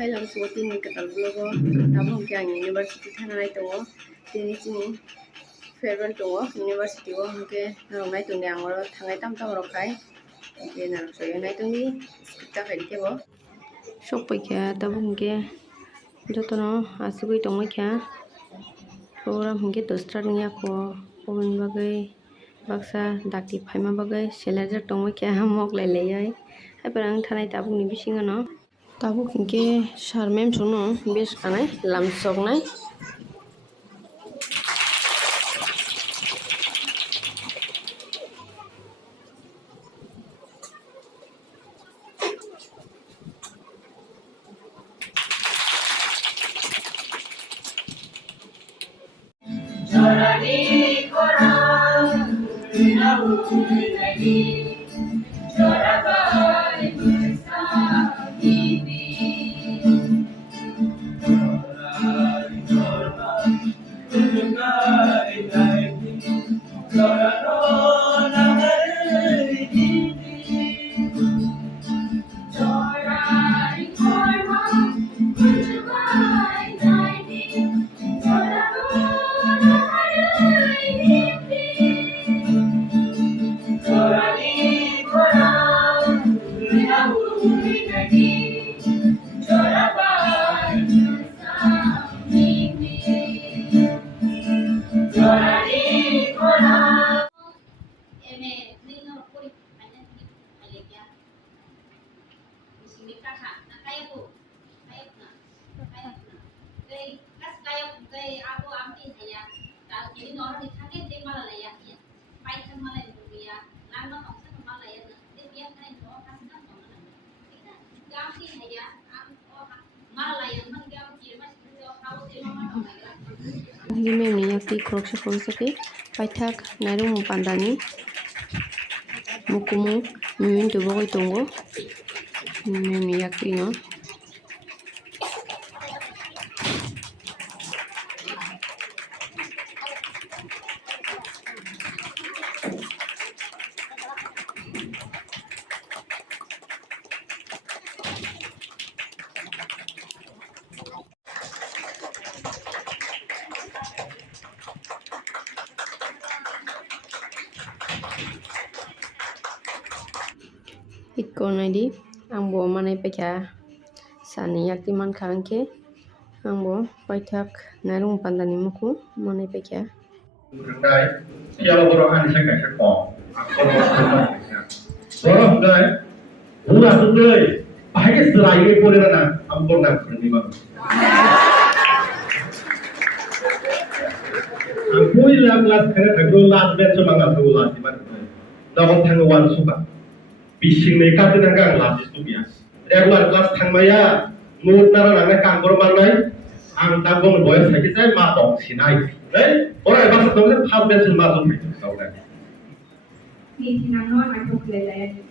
हाय लामसुआ दिनै गोदान ब्लगाव दाबो हमके आं इउनिभार्सिटि थानाय दङ दिनै जोंनि फेरवेल दङ इउनिभार्सिटियाव हमके नांनाय दङ आं थांनाय तामतामरावखाय बे नांसयो नायदोंनि स्क्रिप्टा खायदिकेबो सफैखाया दाबो हमके जतन आसुगै दंमैखाया प्रग्राम हमके दोस्रानि आखो पबेन बागै बाक्सा दाक्ति फाइमा बागै सेलेक्ट दंमैखाया मगलायलायै हायबार आं थानाय दाबुनि बिसिङानो ताबuk hingke sar mem sono bes kanai lamsok nai Gimana yakti koroksa korosake paithak nairung pandani mukumu mimin tubogoy tongo mimi yakti no Iko naidi angbo manai paikha sani yakti manka angke angbo paithak nairung pandani muku manai paikha Rundai, siapa orang ane saya kasih kau, orang rundai, orang rundai, pakai serai ke boleh mana, ampun nak berani bang. Ampun lah kelas kerja tergolong last batch mangga tergolong last batch, dah tanggawan suka, bising mereka tu nanggang last itu bias. Regular kelas tangmaya, mood nara nangga kantor mana, ang tanggung boys lagi saya matong sinai. Orang yang masuk dalam hal bensin masuk itu, tahu tak? Ni tinang no nak kelelayan.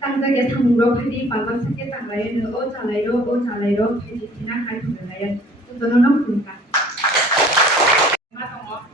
Tangga dia tanggung kadi balbak sakit tanglayan, oh calairo, kadi tinang kadi kelelayan. Untuk nonton punca. Matong,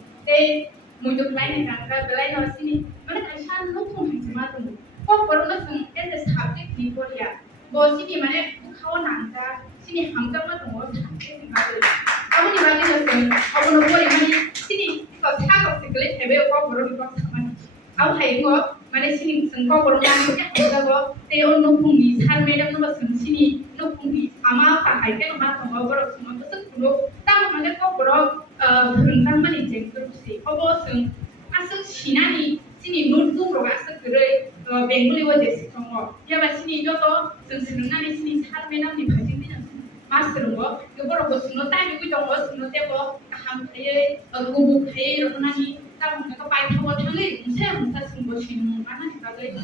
muncul lain yang kan belai nasi ni, mana kasih nukung hanya matong. Kau perlu nukung, ada subjek di Korea. Bos ini mana kau nangka, sini hamka matong, subjek di Korea. Kamu di mana nasi? Aku nunggu di mana? Sini kau cakap segala hebe kau baru kau sama. Aku hai kau mana sini sengkau baru yang kita kau teo nukung di sana macam nama sini nukung di ama apa hai kan nama kau baru semua tu sepuluh. Tahu mana kau baru berentang mana cek terus sih. Kau baru seng asal Cina ni sini nukung baru asal kerai Bengali wajah sih kau. Ya bas sini jodoh seng nani sini sana macam di baju ni. Master mo, yo baru bos no tadi aku jauh bos no tiap ham kaya kubu kaya orang ni, tapi mereka pakai thawat thanggai, saya semua sini mana kita lagi.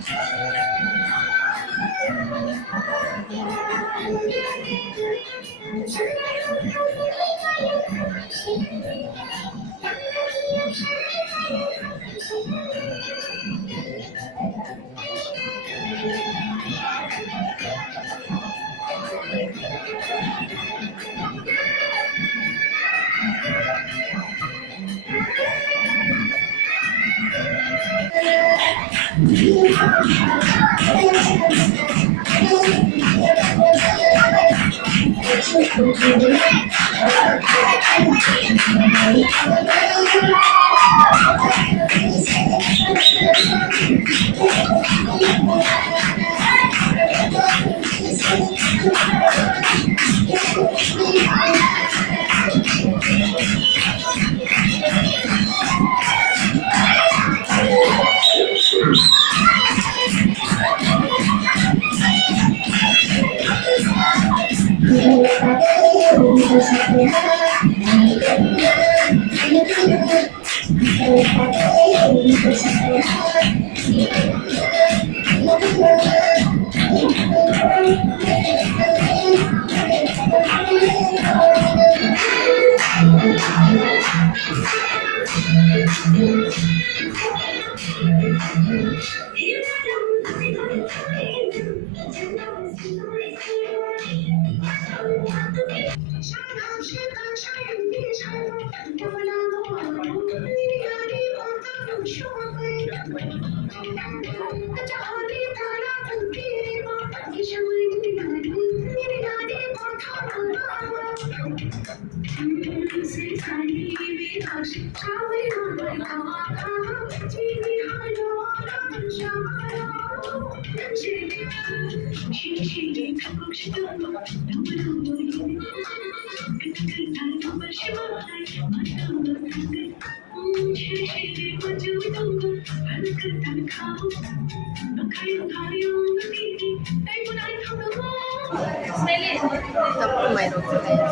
Tapos mayroon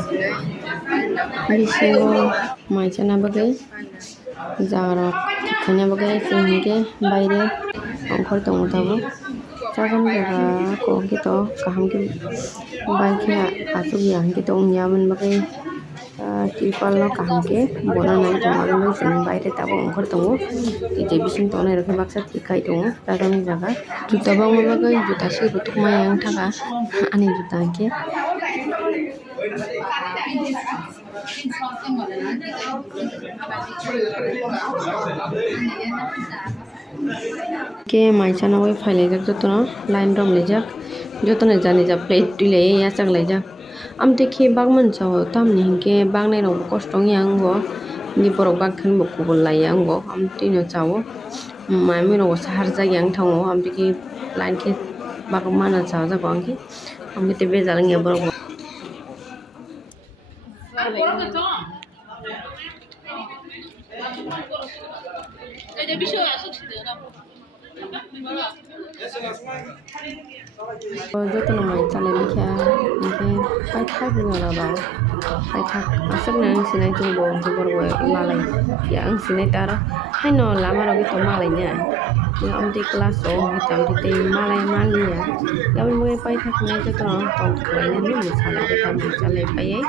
sila Bisigo mai chana bagai jara khanya bagai singke baire ongkhor tong tabo chagan jaga ko kito kaham ki bai khe asu yang ki tong yaman bagai tipal no kaham ke bona nai tong aru sing baire tabo ongkhor tong je bising tong nai rakhe baksa tikai tong chagan jaga juta bang bagai juta si butuk mayang thaka ani juta ke ke maisana wai faile jak jotona line rom lejak jotona jani ja plate tule ya chak lejak amte ke bagman chaw tamni hinke bagnai rok kostong yang go ni borok bagkhan bo kubul lai yang go amte no chawo maimi rok sahar jak yang thango amte ke line ke bag mana chaw jak angke amte te bejalang ya borok jotono mai chale mikha inke pai thak ngala ba pai thak asuk nang sinai jungbo jubor bo malai ya ang sinai tara haino lama rogi to malai nya ya amti class o hitam te malai mali ya ya mo pai thak nai jotono ton khai ne ni sala de kam chale pai ai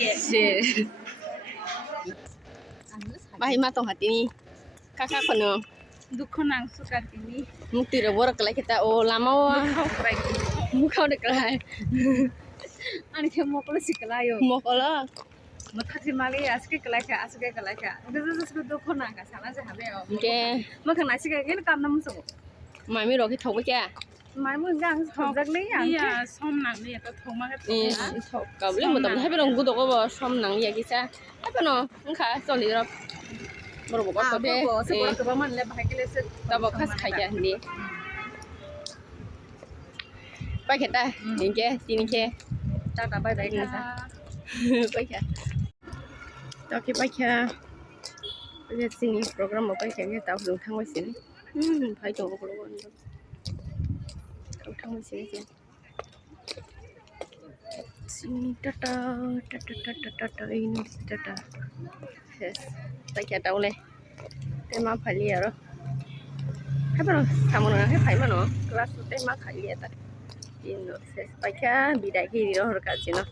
그치? Bahima tong hati ni kakak kono दुःख नांसु काटिनी mukti ro borak lai kita o lama wa mukau dek lai आणि के मोकळ शिकलायो mokola मथाची मागे आसके कलाका जसको दुःख नांगा साना जाहाबे ke मखा नासिका गेल काम नमसो mami ro ki thok kya my मो गां थजगलै iya som nang ni to thoma ka e thok ka bole mo dam habi rong gudo ko bo som nang ya kisa apa no ngka soli ro boro bo ko de बो से बो को मन ले भागले से ta bo khas khai ya ni pa kheta ni ke tin ke tata bye bye का pa kya ta ki pa kya bây giờ xin program một cái cái tao dùng thang quay xin phải chọn một luôn tao thang quay xin chứ xin tata ini tata yes tak kira tahu leh tema phải lihat rồi hay bao kamu nggak hay phải mà nó kelas tema kali ya tadi ini yes baca bidai kiri loh harga sih no